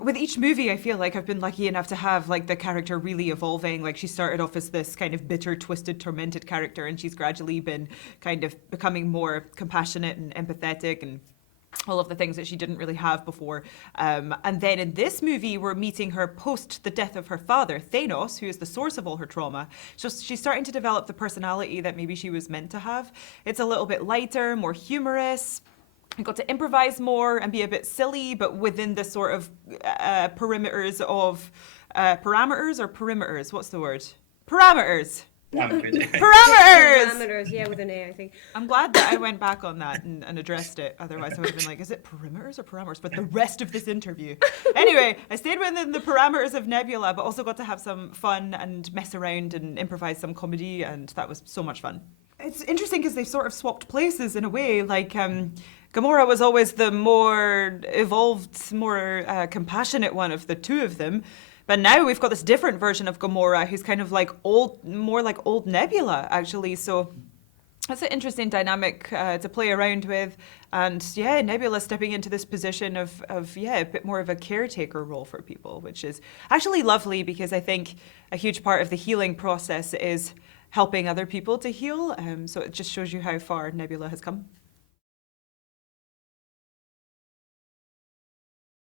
With each movie, I feel like I've been lucky enough to have like the character really evolving. Like she started off as this kind of bitter, twisted, tormented character, and she's gradually been kind of becoming more compassionate and empathetic and all of the things that she didn't really have before. And then in this movie, we're meeting her post the death of her father, Thanos, who is the source of all her trauma. So she's starting to develop the personality that maybe she was meant to have. It's a little bit lighter, more humorous. I got to improvise more and be a bit silly, but within the sort of parameters of parameters or perimeters. What's the word? Parameters. Parameters. Parameters. Yeah, with an A, I think. I'm glad that I went back on that and addressed it. Otherwise, I would have been like, is it perimeters or parameters? But the rest of this interview. Anyway, I stayed within the parameters of Nebula, but also got to have some fun and mess around and improvise some comedy, and that was so much fun. It's interesting because they've sort of swapped places in a way. Like, Gamora was always the more evolved, more compassionate one of the two of them. But now we've got this different version of Gamora who's kind of like more like old Nebula, actually. So that's an interesting dynamic to play around with. And yeah, Nebula stepping into this position of a bit more of a caretaker role for people, which is actually lovely because I think a huge part of the healing process is helping other people to heal. So it just shows you how far Nebula has come.